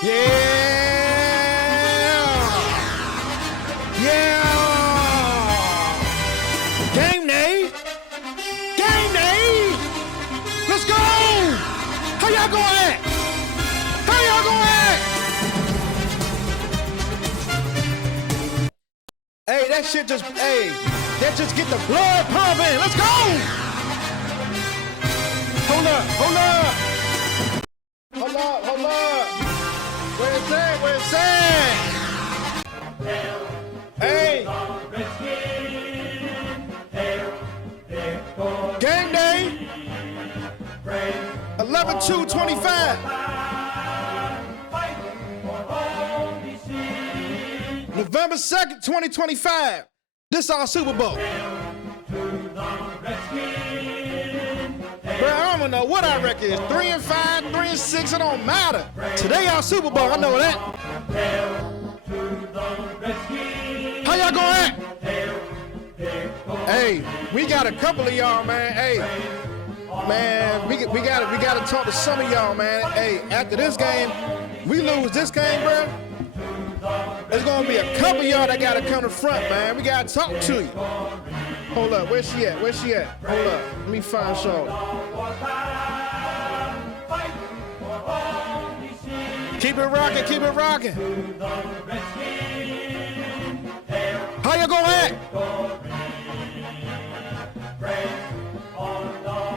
Yeah! Game day! Game day! Let's go! How y'all going at? How y'all going at? Hey, that just get the blood pumping. Let's go! Hold up. Where's that? Hey! Game day! 11/2/25. November 2nd, 2025. This our Super Bowl. Bro, I don't even know what our record is. 3-5, 3-6, it don't matter. Today our Super Bowl, I know that. How y'all going at? Hey, we got a couple of y'all, man. Hey, man, we gotta talk to some of y'all, man. Hey, after this game, we lose this game, bro. There's gonna be a couple of y'all that gotta come to front, man. We gotta talk to you. Hold up, where's she at? Hold up, let me find Sean. Keep it rocking. How you going at?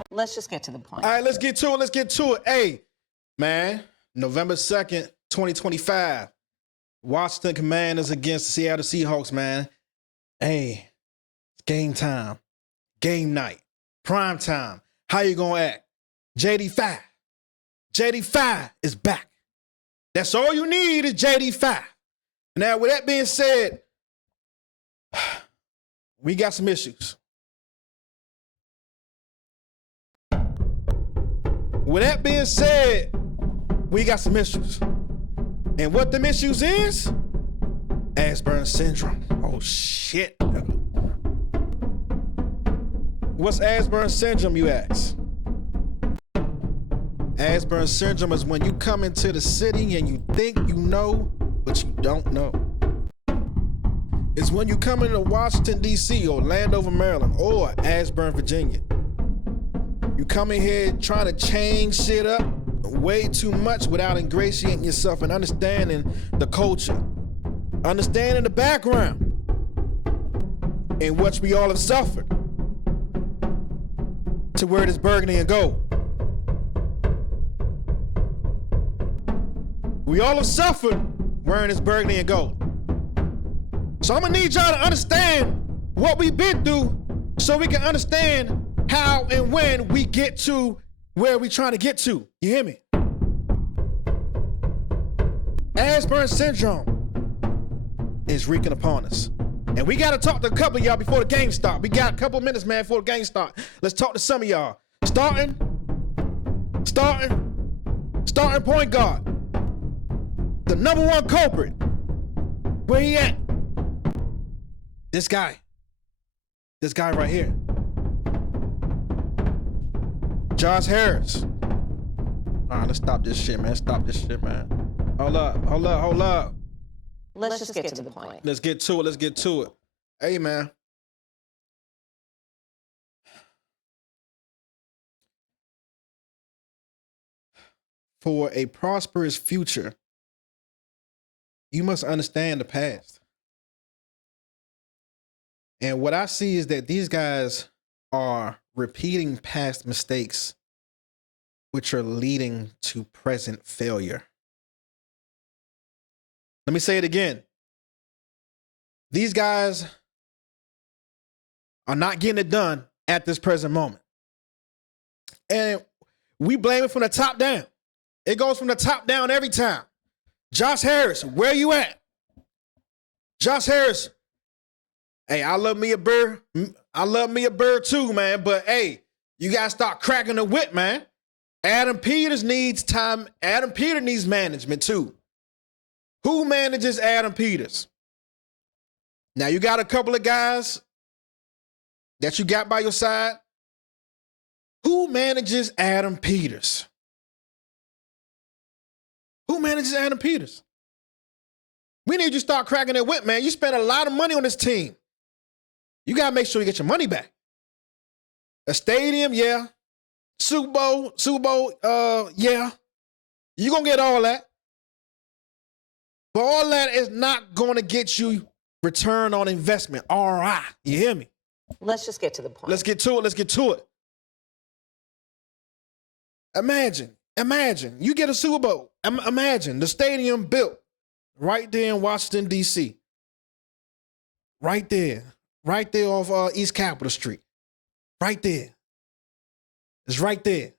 Let's just get to the point. All right, let's get to it. Hey, man, November 2nd, 2025. Washington Commanders against the Seattle Seahawks, man. Hey, it's game time. Game night. Prime time. How you gonna act? JD5. JD5 is back. That's all you need is JD5. Now, with that being said, we got some issues. With that being said, we got some issues. And what them issues is? Asperger's syndrome. Oh, shit. What's Asperger's syndrome, you ask? Asperger's syndrome is when you come into the city and you think you know, but you don't know. It's when you come into Washington, D.C., or Landover, Maryland, or Ashburn, Virginia. You come in here trying to change shit up way too much without ingratiating yourself and understanding the culture, understanding the background, in which we all have suffered to wear this burgundy and gold. We all have suffered wearing this burgundy and gold. So I'm gonna need y'all to understand what we've been through so we can understand how and when we get to where we're trying to get to. You hear me? Asperger's syndrome is wreaking upon us. And we gotta talk to a couple of y'all before the game starts. We got a couple of minutes, man, before the game starts. Let's talk to some of y'all. Starting point guard. The number one culprit. Where he at? This guy right here. Josh Harris. All right, let's stop this shit, man. Hold up. Let's just get to the point. Let's get to it. Hey, man. For a prosperous future, you must understand the past. And what I see is that these guys are repeating past mistakes, which are leading to present failure. Let me say it again. These guys are not getting it done at this present moment. And we blame it from the top down. It goes from the top down every time. Josh Harris, where you at? Josh Harris, hey, I love me a bird too, man. But hey, you gotta start cracking the whip, man. Adam Peters needs time. Adam Peters needs management too. Who manages Adam Peters? Now you got a couple of guys that you got by your side. Who manages Adam Peters? Who manages Adam Peters? We need you to start cracking that whip, man. You spent a lot of money on this team. You got to make sure you get your money back. A stadium, yeah. Super Bowl, yeah. You're going to get all that. But all that is not going to get you return on investment, ROI. You hear me? Let's just get to the point. Let's get to it. Imagine, you get a Super Bowl. Imagine the stadium built right there in Washington, D.C. Right there off East Capitol Street. Right there. It's right there.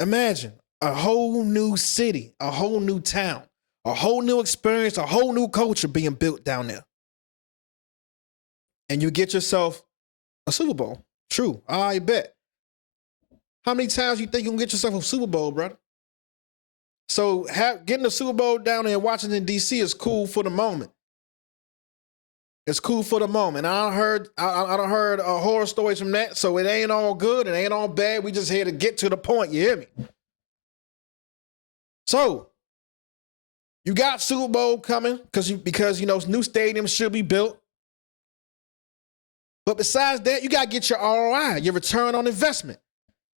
Imagine a whole new city, a whole new town, a whole new experience, a whole new culture being built down there. And you get yourself a Super Bowl. True, I bet. How many times you think you can get yourself a Super Bowl, brother? So getting a Super Bowl down there in Washington, D.C. is cool for the moment. It's cool for the moment. I done heard horror stories from that, so it ain't all good. It ain't all bad. We just here to get to the point. You hear me? So, you got Super Bowl coming because new stadiums should be built. But besides that, you got to get your ROI, your return on investment.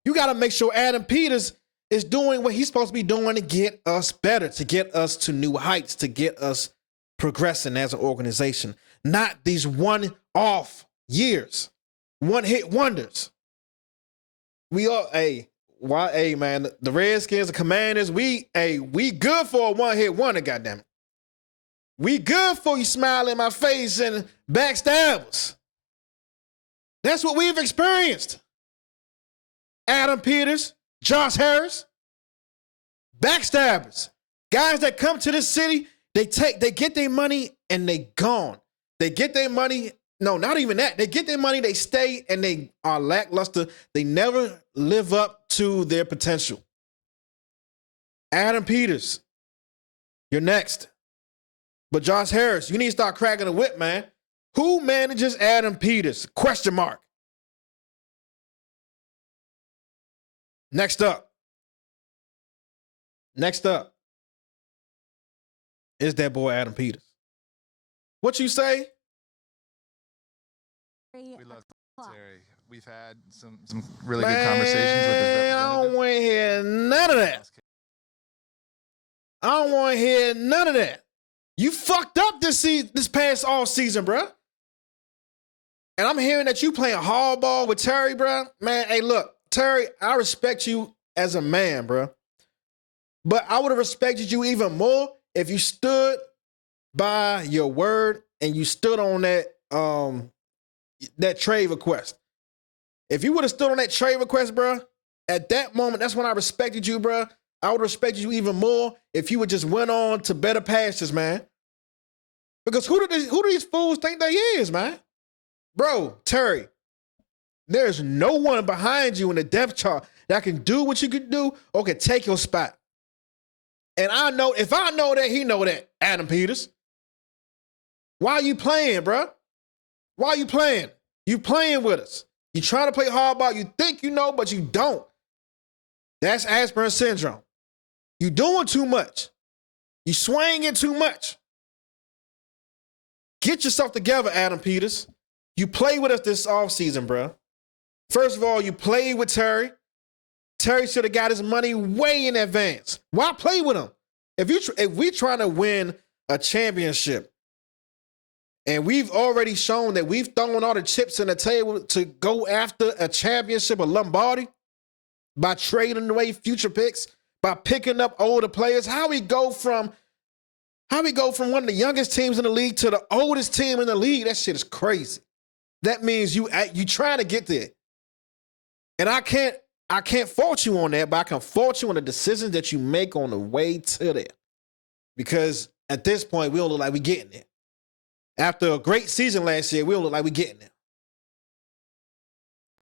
You got to make sure Adam Peters is doing what he's supposed to be doing to get us better, to get us to new heights, to get us progressing as an organization. Not these one-off years, one-hit wonders. We all, man, the Redskins, the Commanders, we good for a one-hit wonder, goddammit. We good for you smile in my face and backstabbers. That's what we've experienced. Adam Peters, Josh Harris, backstabbers. Guys that come to this city, they get their money and they gone. They get their money. No, not even that. They get their money, they stay, and they are lackluster. They never live up to their potential. Adam Peters, you're next. But Josh Harris, you need to start cracking the whip, man. Who manages Adam Peters? Question mark. Next up is that boy Adam Peters. What you say? We love Terry. We've had some really good conversations with his representatives. I don't want to hear none of that. I don't want to hear none of that. You fucked up this past all season, bro. And I'm hearing that you playing hardball with Terry, bro. Man, hey, look, Terry, I respect you as a man, bro. But I would have respected you even more if you stood by your word and you stood on that trade request. If you would have stood on that trade request, bro, at that moment, that's when I respected you, bro. I would respect you even more if you would just went on to better pastures, man. Because who do these fools think they is, man? Bro, Terry, there's no one behind you in the depth chart that can do what you can do or can take your spot. And I know, if I know that, he know that, Adam Peters. Why are you playing, bro? Why are you playing? You playing with us. You trying to play hardball. You think you know, but you don't. That's Asperger's syndrome. You doing too much. You swinging too much. Get yourself together, Adam Peters. You played with us this offseason, bro. First of all, you played with Terry. Terry should have got his money way in advance. Why play with him? If we trying to win a championship, and we've already shown that we've thrown all the chips in the table to go after a championship, a Lombardi, by trading away future picks, by picking up older players, how we go from one of the youngest teams in the league to the oldest team in the league, that shit is crazy. That means you trying to get there. And I can't fault you on that, but I can fault you on the decisions that you make on the way to there. Because at this point, we don't look like we're getting there. After a great season last year, we don't look like we're getting there.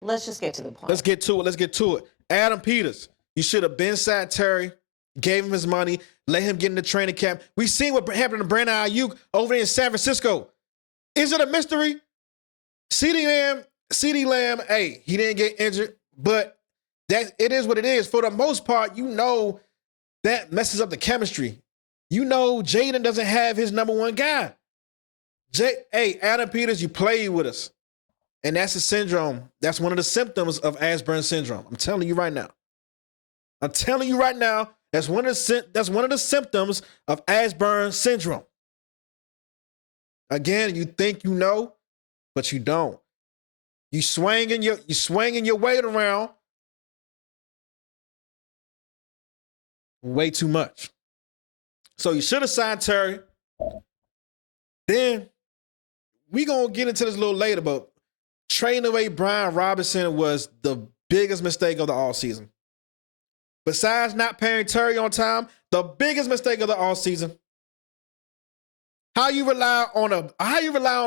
Let's just get to the point. Let's get to it. Adam Peters, you should have been sat Terry, gave him his money, let him get in the training camp. We seen what happened to Brandon Ayuk over there in San Francisco. Is it a mystery? CeeDee Lamb, hey, he didn't get injured, but it is what it is. For the most part, you know that messes up the chemistry. You know, Jaden doesn't have his number one guy. Hey, Adam Peters, you played with us. And that's a syndrome. That's one of the symptoms of Ashburn syndrome. I'm telling you right now. That's one of the symptoms of Ashburn syndrome. Again, you think you know, but you don't. You swinging your weight around way too much. So you should have signed Terry. Then we gonna get into this a little later, but trading away Brian Robinson was the biggest mistake of the offseason. Besides not paying Terry on time, the biggest mistake of the offseason. How you rely on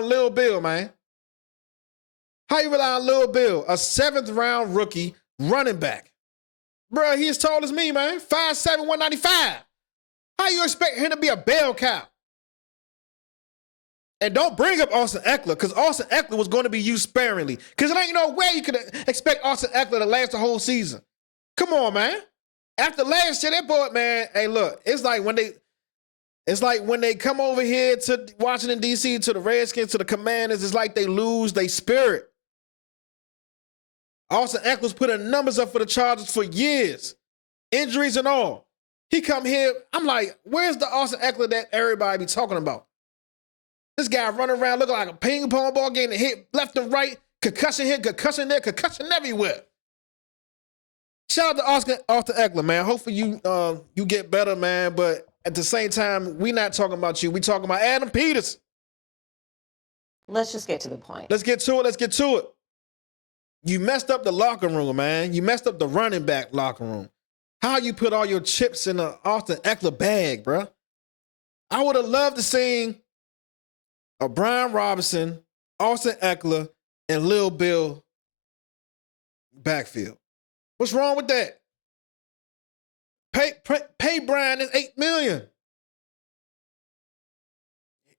Lil Bill, man? How you rely on Lil Bill, a 7th round rookie running back? Bro, he as tall as me, man. 5'7", 195. How you expect him to be a bell cow? And don't bring up Austin Eckler, because Austin Eckler was going to be used sparingly. Because there ain't no way you could expect Austin Eckler to last the whole season. Come on, man. After last year, that boy, man, hey, look, it's like when they come over here to Washington, D.C., to the Redskins, to the Commanders, it's like they lose their spirit. Austin Eckler's putting numbers up for the Chargers for years. Injuries and all. He come here, I'm like, where's the Austin Eckler that everybody be talking about? This guy running around looking like a ping pong ball, getting hit left and right, concussion here, concussion there, concussion everywhere. Shout out to Austin Eckler, man. Hopefully you get better, man. But at the same time, we not talking about you. We talking about Adam Peters. Let's just get to the point. Let's get to it. You messed up the locker room, man. You messed up the running back locker room. How you put all your chips in the Austin Eckler bag, bro? I would have loved to see a Brian Robinson, Austin Eckler, and Lil Bill backfield. What's wrong with that? Pay Brian his $8 million.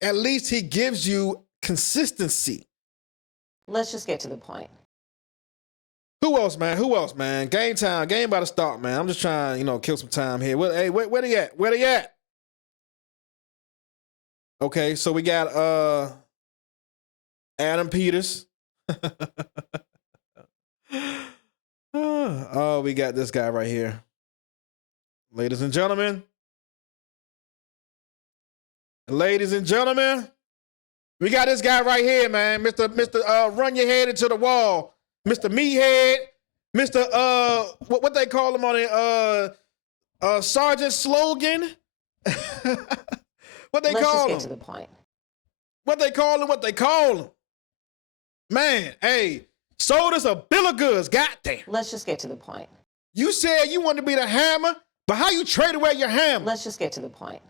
At least he gives you consistency. Let's just get to the point. Who else, man? Game time. Game about to start, man. I'm just trying, kill some time here. Where they at? Where they at? Okay, so we got Adam Peters. Oh, we got this guy right here. Ladies and gentlemen, we got this guy right here, man. Mr. Run your head into the wall. Mr. Meathead. Mr. What they call him on it? Sergeant Slogan. What they Let's call just him? get to the point. What they call him? Man, hey, sold us a bill of goods. Goddamn. Let's just get to the point. You said you wanted to be the hammer, but how you trade away your hammer? Let's just get to the point.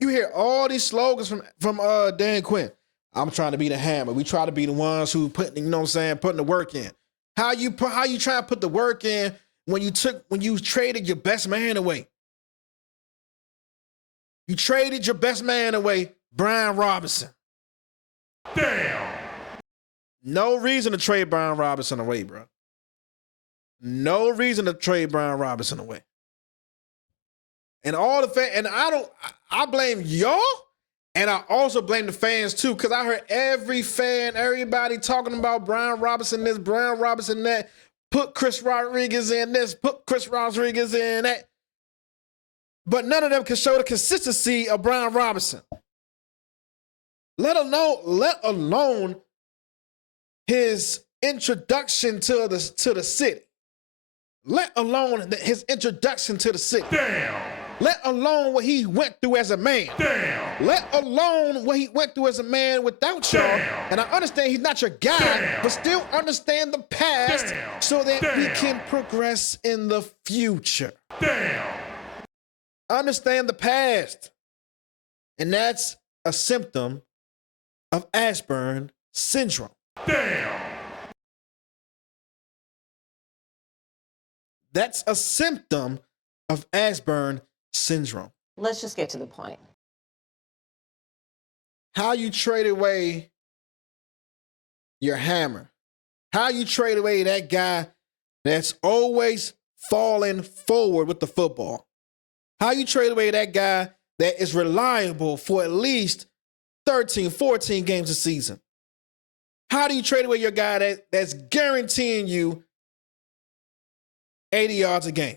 You hear all these slogans from Dan Quinn. I'm trying to be the hammer. We try to be the ones who putting the work in. How you try to put the work in when you traded your best man away? You traded your best man away, Brian Robinson. Damn! No reason to trade Brian Robinson away, bro. No reason to trade Brian Robinson away. And all the fans, and I blame y'all, and I also blame the fans too, because I heard everybody talking about Brian Robinson this, Brian Robinson that, put Chris Rodriguez in this, put Chris Rodriguez in that. But none of them can show the consistency of Brian Robinson. Let alone his introduction to the city. Let alone his introduction to the city. Damn! Let alone what he went through as a man. Damn! Let alone what he went through as a man without y'all. Damn! And I understand he's not your guy, Damn! but still understand the past Damn! so that we Damn! can progress in the future. Damn! Understand the past. And that's a symptom of Ashburn syndrome. Damn! That's a symptom of Ashburn syndrome. Let's just get to the point. How you trade away your hammer. How you trade away that guy that's always falling forward with the football? How you trade away that guy that is reliable for at least 13, 14 games a season? How do you trade away your guy that's guaranteeing you 80 yards a game,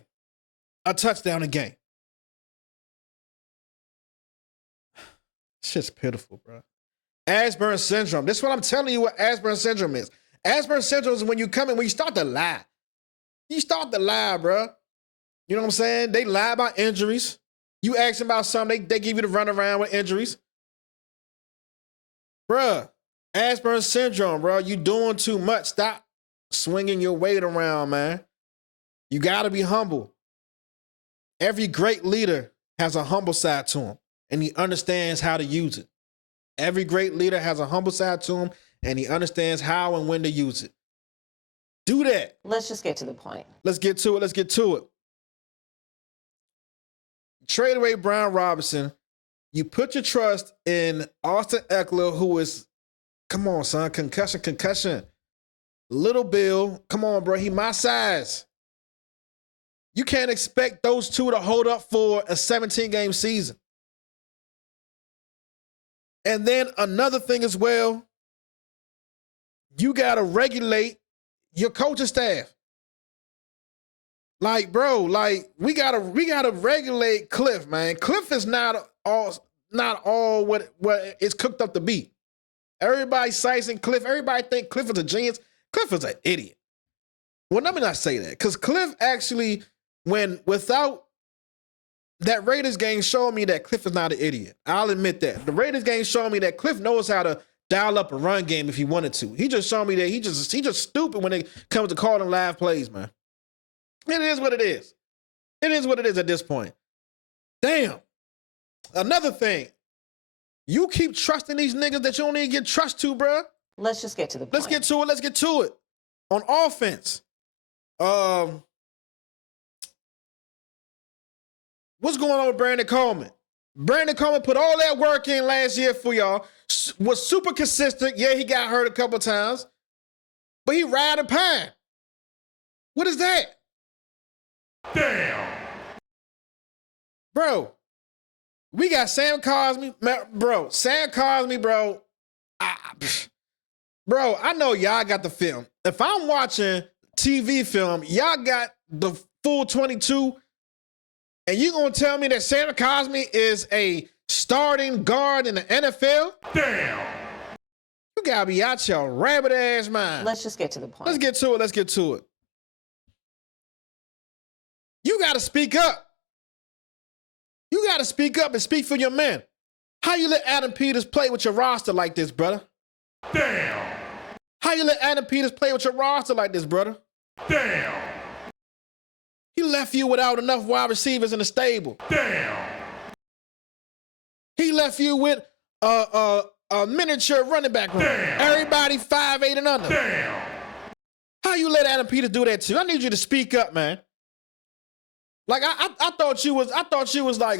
a touchdown a game? Shit's pitiful, bro. Asburn syndrome. This is what I'm telling you what Asburn syndrome is. Asburn syndrome is when you come in, when you start to lie. You start to lie, bro. You know what I'm saying? They lie about injuries. You ask them about something, they give you the runaround with injuries. Bruh, Asburn syndrome, bro. You doing too much. Stop swinging your weight around, man. You got to be humble. Every great leader has a humble side to him, and he understands how to use it. Every great leader has a humble side to him, and he understands how and when to use it. Do that. Let's just get to the point. Let's get to it. Let's get to it. Trade away Brian Robinson. You put your trust in Austin Eckler, who is, come on, son, concussion. Little Bill, come on, bro. He my size. You can't expect those two to hold up for a 17-game season. And then another thing as well, you got to regulate your coaching staff. Like, bro, like we gotta regulate Cliff, man. Cliff is not all what it's cooked up to be. Everybody sizing Cliff. Everybody think Cliff is a genius. Cliff is an idiot. Well, let me not say that, because Cliff actually, without that Raiders game, showed me that Cliff is not an idiot. I'll admit that. The Raiders game showed me that Cliff knows how to dial up a run game if he wanted to. He just showed me that he just stupid when it comes to calling live plays, man. It is what it is. It is what it is at this point. Damn. Another thing. You keep trusting these niggas that you don't even get trust to, bruh. Let's just get to the point. Let's get to it. Let's get to it. On offense. What's going on with Brandon Coleman? Brandon Coleman put all that work in last year for y'all. Was super consistent. Yeah, he got hurt a couple times. But he ride a pine. What is that? Damn. Bro, we got Sam Cosmi. Bro, Sam Cosmi, bro. Bro, I know y'all got the film. If I'm watching TV film, y'all got the full 22, and you gonna tell me that Sam Cosmi is a starting guard in the NFL? Damn. You gotta be out your rabbit ass mind. Let's just get to the point. Let's get to it. Let's get to it. You got to speak up. You got to speak up and speak for your men. How you let Adam Peters play with your roster like this, brother? Damn. How you let Adam Peters play with your roster like this, brother? Damn. He left you without enough wide receivers in the stable. Damn. He left you with a miniature running back room. Damn. Everybody 5'8" and under. Damn. How you let Adam Peters do that to you? I need you to speak up, man. Like I thought you was like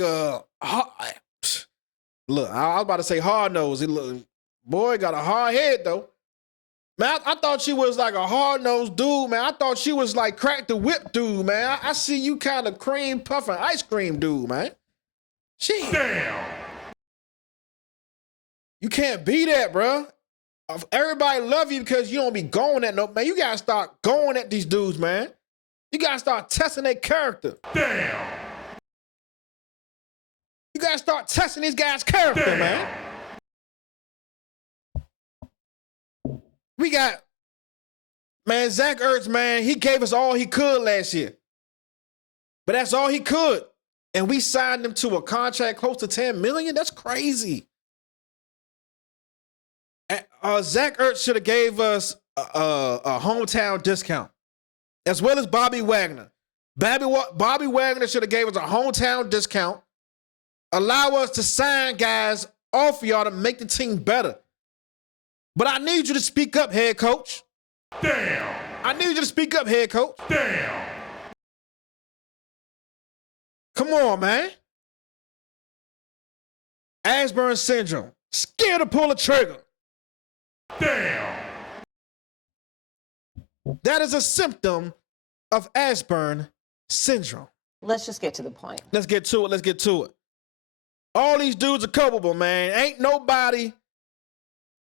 look, I was about to say hard nose. Boy got a hard head though. Man, I thought you was like a hard nosed dude, man. I thought you was like crack the whip dude, man. I see you kind of cream puffing ice cream dude, man. Shit. Damn. You can't be that, bro. Everybody love you because you don't be going at no man. You gotta start going at these dudes, man. You gotta start testing their character. Damn. You gotta start testing these guys' character, Damn. man. We got, man, Zach Ertz, man, he gave us all he could last year. But that's all he could. And we signed him to a contract close to $10 million? That's crazy. Zach Ertz should have gave us a hometown discount, as well as Bobby Wagner. Bobby Wagner should have gave us a hometown discount, allow us to sign guys off of y'all to make the team better. But I need you to speak up, head coach. Damn. I need you to speak up, head coach. Damn. Come on, man. Asburn syndrome. Scared to pull a trigger. Damn. That is a symptom of Asburn syndrome. Let's just get to the point. Let's get to it. Let's get to it. All these dudes are culpable, man. Ain't nobody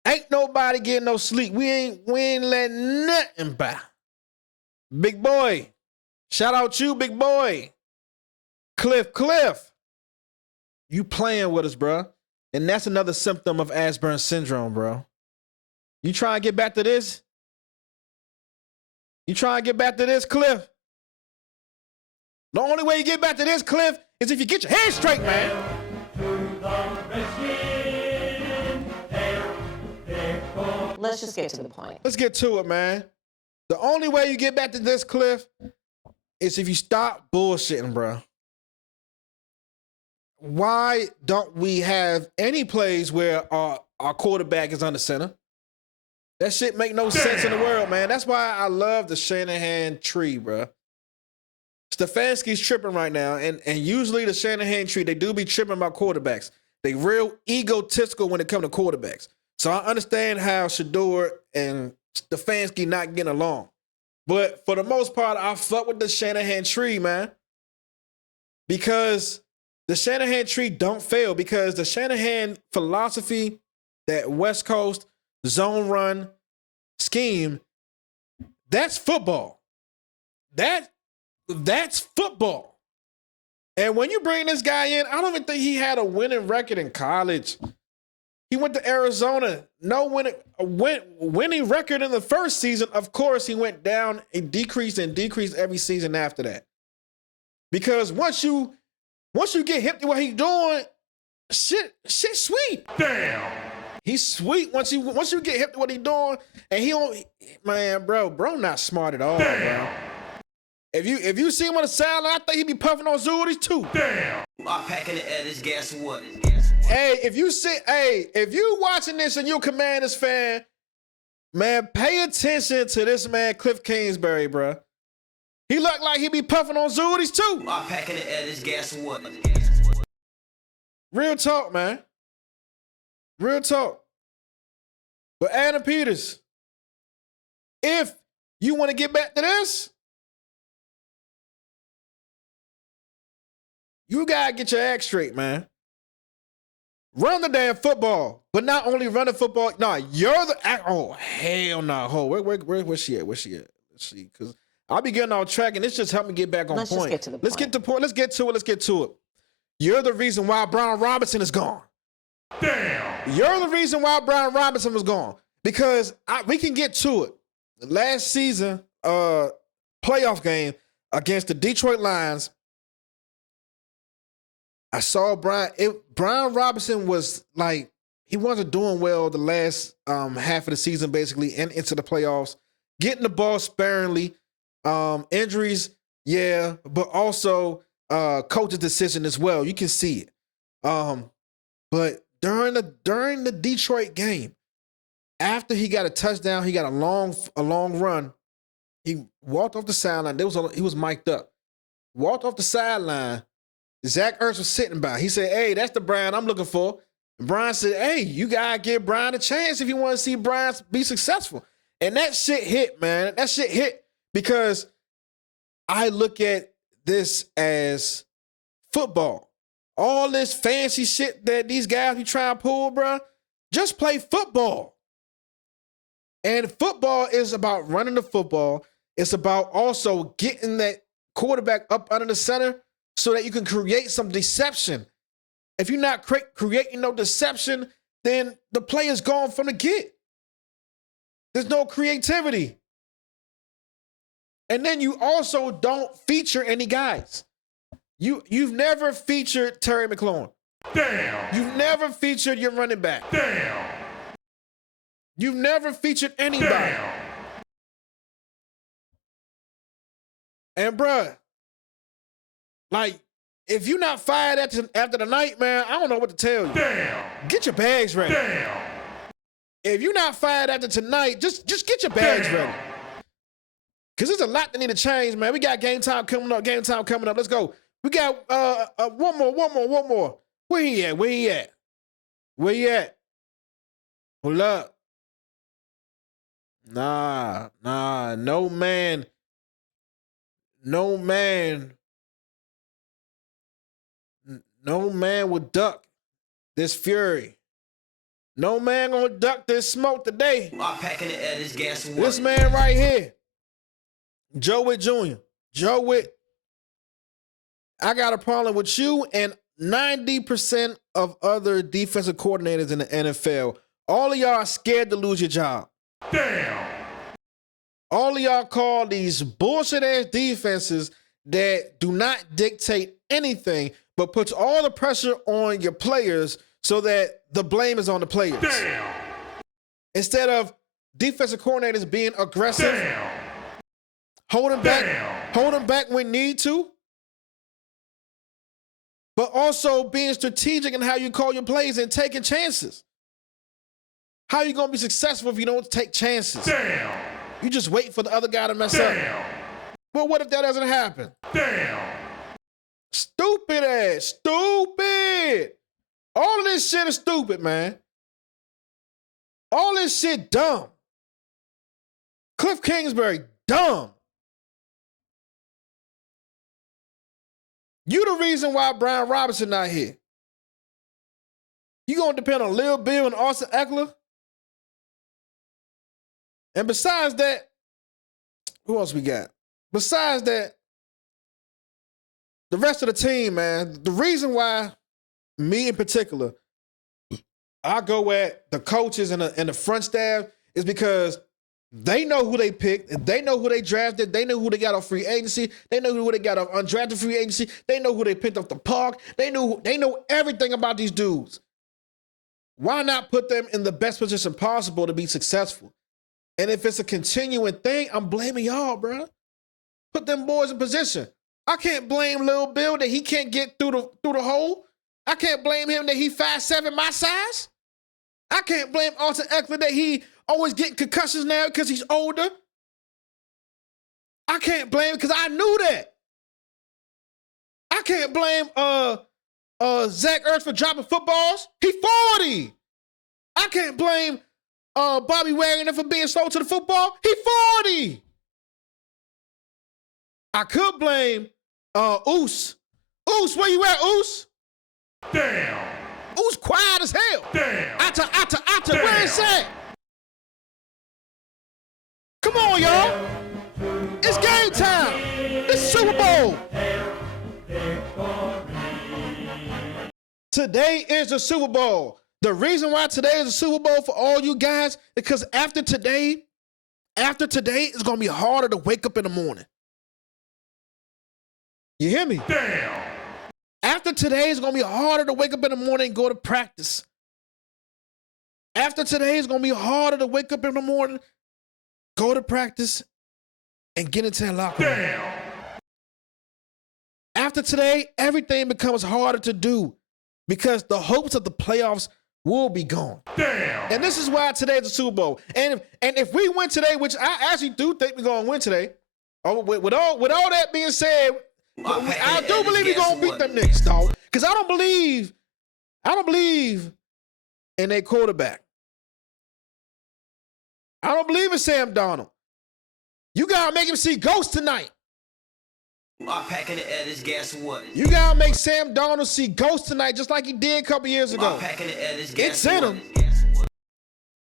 getting no sleep. We ain't letting nothing by. Big boy. Shout out you, big boy. Cliff. You playing with us, bro. And that's another symptom of Asperger's syndrome, bro. You try and get back to this? Cliff? The only way you get back to this, Cliff, is if you get your head straight, man. Let's just get to the point. Let's get to it, man. The only way you get back to this, Cliff, is if you stop bullshitting, bro. Why don't we have any plays where our quarterback is under center? That shit make no sense in the world, man. That's why I love the Shanahan tree, bro. Stefanski's tripping right now, and usually the Shanahan tree, they do be tripping about quarterbacks. They real egotistical when it comes to quarterbacks. So I understand how Shador and Stefanski not getting along. But for the most part, I fuck with the Shanahan tree, man. Because the Shanahan tree don't fail. Because the Shanahan philosophy, that West Coast zone run scheme, that's football. That's football. And when you bring this guy in, I don't even think he had a winning record in college. He went to Arizona, no winning record in the first season. Of course, he went down and decreased every season after that. Because once you get hip to what he's doing, shit sweet. Damn. He's sweet once you get hip to what he's doing, and he don't, man, bro not smart at all, Damn. bro. If you see him on the sideline, I think he be puffing on Zooties too. Damn. I'm packing the edges, guess what? Hey, if you watching this and you're a Commanders fan, man, pay attention to this man, Cliff Kingsbury, bro. He look like he be puffing on Zooties too. I'm packing the edges, guess what? Real talk, man. Real talk. But Adam Peters, if you want to get back to this, you gotta get your act straight, man. Run the damn football, but not only run the football. Nah, you're the act. Oh hell no! Nah. Where's she at? Where's she at? Let's see, because I'll be getting off track, and this just helped me get back on Let's point. just get to the Let's point. get to point. Let's get to it. Let's get to it. You're the reason why Brian Robinson is gone. Damn. You're the reason why Brian Robinson was gone, because we can get to it. Last season, playoff game against the Detroit Lions. I saw Brian Robinson was like, he wasn't doing well the last half of the season, basically, and into the playoffs. Getting the ball sparingly. Injuries, yeah, but also coach's decision as well. You can see it. But during the Detroit game, after he got a touchdown, he got a long run. He walked off the sideline. He was mic'd up. Walked off the sideline. Zach Ertz was sitting by. He said, "Hey, that's the Brian I'm looking for." And Brian said, "Hey, you gotta give Brian a chance if you want to see Brian be successful." And that shit hit, man. That shit hit because I look at this as football. All this fancy shit that these guys be trying to pull, bro, just play football. And football is about running the football. It's about also getting that quarterback up under the center so that you can create some deception. If you're not creating no deception, then the play is gone from the get. There's no creativity. And then you also don't feature any guys. You've never featured Terry McLaurin. Damn. You've never featured your running back. Damn. You've never featured anybody. Damn. And bruh, like, if you're not fired after the night, man, I don't know what to tell you. Damn. Get your bags ready. Damn. If you're not fired after tonight, just get your bags Damn. ready. Because there's a lot that need to change, man. We got game time coming up. Let's go. We got one more. Where he at? Hold up. Nah. No no man will duck this fury. No man gonna duck this smoke today. I'm packing the air, this gas and This water. man right here, Joe Witt Jr. Joe Witt, I got a problem with you and 90% of other defensive coordinators in the NFL. All of y'all are scared to lose your job. Damn. All of y'all call these bullshit-ass defenses that do not dictate anything, but puts all the pressure on your players so that the blame is on the players. Damn. Instead of defensive coordinators being aggressive, Damn. holding back when need to, but also being strategic in how you call your plays and taking chances. How you gonna be successful if you don't take chances? Damn. You just wait for the other guy to mess up. Damn. Well, what if that doesn't happen? Damn. Stupid ass. Stupid. All of this shit is stupid, man. All this shit dumb. Cliff Kingsbury, dumb. You the reason why Brian Robinson not here. You gonna depend on Lil Bill and Austin Eckler? And besides that, who else we got? Besides that, the rest of the team, man, the reason why me in particular, I go at the coaches and the front staff is because they know who they picked, they know who they drafted, they know who they got off free agency, they know who they got off undrafted free agency, they know who they picked off the park, they know everything about these dudes. Why not put them in the best position possible to be successful? And if it's a continuing thing, I'm blaming y'all, bro. Put them boys in position. I can't blame Lil Bill that he can't get through the hole. I can't blame him that he 5'7" my size. I can't blame Austin Eckler that he always getting concussions now because he's older. I can't blame him because I knew that. I can't blame Zach Ertz for dropping footballs. He 40. I can't blame Bobby Wagner for being slow to the football. He 40. I could blame Oos. Oos, where you at, Oos? Damn. Oos quiet as hell. Damn. Atta, where is that? Come on, y'all. It's game time. It's Super Bowl. Today is the Super Bowl. The reason why today is the Super Bowl for all you guys, because after today, it's going to be harder to wake up in the morning. You hear me? Damn. After today, it's going to be harder to wake up in the morning and go to practice. After today, it's going to be harder to wake up in the morning, go to practice, and get into that locker room. Damn. After today, everything becomes harder to do because the hopes of the playoffs will be gone. Damn. And this is why today is the Super Bowl. And if we win today, which I actually do think we're going to win today, with all that being said, I do believe we're going to beat them Knicks, dog. Because I don't believe in their quarterback. I don't believe in Sam Darnold. You got to make him see ghosts tonight. I'm packing the air, this gas and water. You got to make Sam Darnold see ghosts tonight just like he did a couple years ago. I'm packing the air, this gas It's and in water.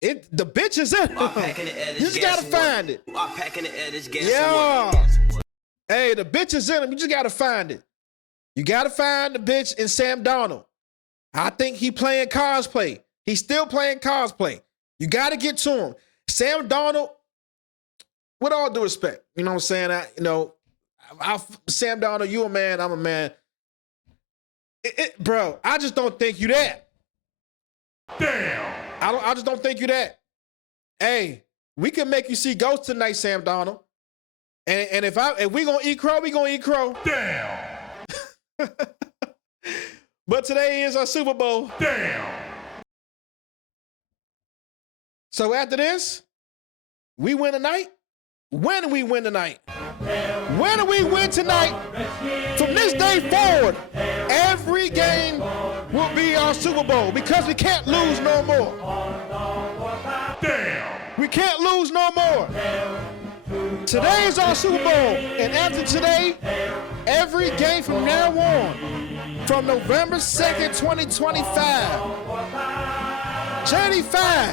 him. The bitch is in him. I'm packing the air, this You just gas got to and water. find it. I'm packing the air, this gas and Yeah. water. Hey, the bitch is in him. You just got to find it. You got to find the bitch in Sam Darnold. I think he playing cosplay. He's still playing cosplay. You got to get to him. Sam Darnold, with all due respect, you know what I'm saying? Sam Darnold, you a man, I'm a man. Bro, I just don't think you that. Damn. I just don't think you that. Hey, we can make you see ghosts tonight, Sam Darnold. And if we gonna eat crow, we gonna eat crow. Damn. But today is our Super Bowl. Damn. So after this, we win tonight. When do we win tonight? When do we win tonight? From this day forward, every game will be our Super Bowl because we can't lose no more. Damn. We can't lose no more. Today is our Super Bowl, and after today, every game from now on, from November 2nd, 2025, JD5.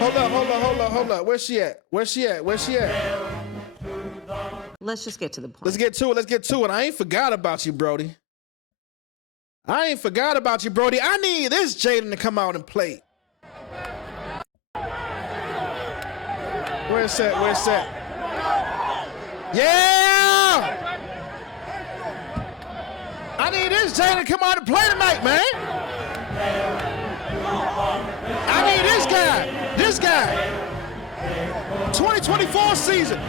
Hold up. Where's she at? Let's just get to the point. Let's get to it. I ain't forgot about you, Brody. I need this Jaden to come out and play. Where's that? Yeah! I need this Jaden to come out and play tonight, man. I need this guy. 2024 season.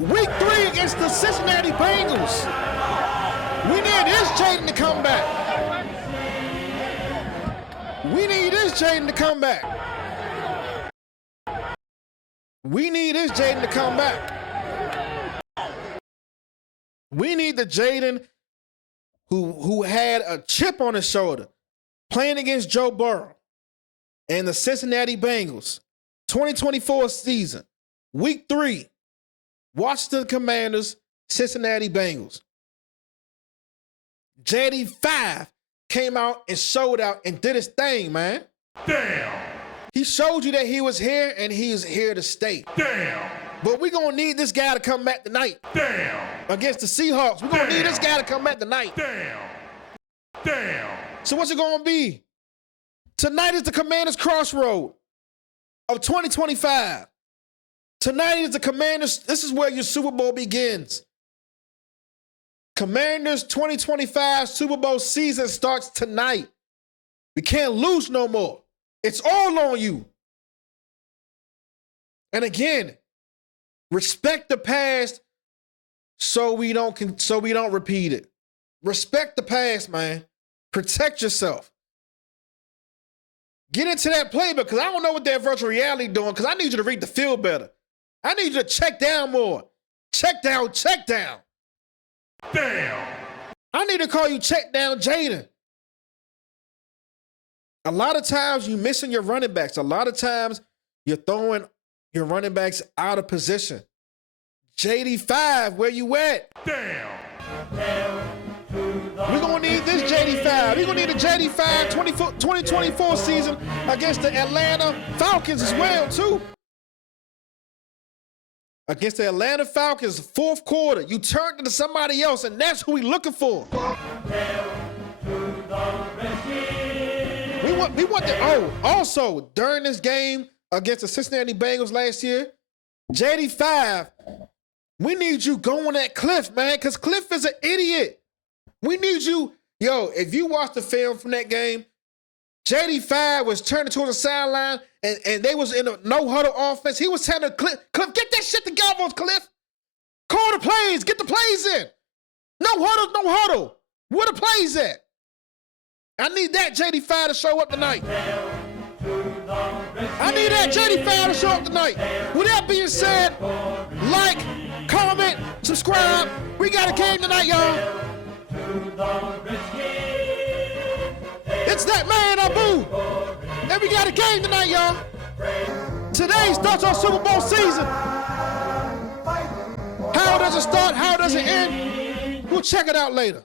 Week 3 against the Cincinnati Bengals. We need this Jaden to come back. We need this Jaden to come back. We need the Jaden who had a chip on his shoulder playing against Joe Burrow and the Cincinnati Bengals. 2024 season, week 3, Washington Commanders, Cincinnati Bengals. JD5 came out and showed out and did his thing, man. Damn. He showed you that he was here and he is here to stay. Damn. But we're going to need this guy to come back tonight. Damn. Against the Seahawks. We're going to need this guy to come back tonight. Damn. So what's it going to be? Tonight is the Commanders' Crossroads of 2025. Tonight is the Commanders. This is where your Super Bowl begins. Commanders 2025 Super Bowl season starts tonight. We can't lose no more. It's all on you. And again, respect the past so we don't repeat it. Respect the past, man. Protect yourself. Get into that playbook because I don't know what that virtual reality doing because I need you to read the field better. I need you to check down more. Check down. Damn. I need to call you check down Jaden. A lot of times you're missing your running backs. A lot of times you're throwing your running backs out of position. JD5, where you at? Damn. We're going to need this JD5. We're going to need a JD5 2024 season against the Atlanta Falcons as well, too. Against the Atlanta Falcons, fourth quarter, you turned into somebody else, and that's who we looking for. We want the, also, during this game against the Cincinnati Bengals last year, JD5, we need you going at Cliff, man, because Cliff is an idiot. We need you. Yo, if you watch the film from that game, JD5 was turning towards the sideline, and they was in a no-huddle offense. He was telling Cliff, get that shit together, Cliff. Call the plays. Get the plays in. No huddle. Where the plays at? I need that JD5 to show up tonight. I need that JD5 to show up tonight. With that being said, like, comment, subscribe. We got a game tonight, y'all. It's that man, Abu. And we got a game tonight, y'all. Today starts our Super Bowl season. How does it start? How does it end? We'll check it out later.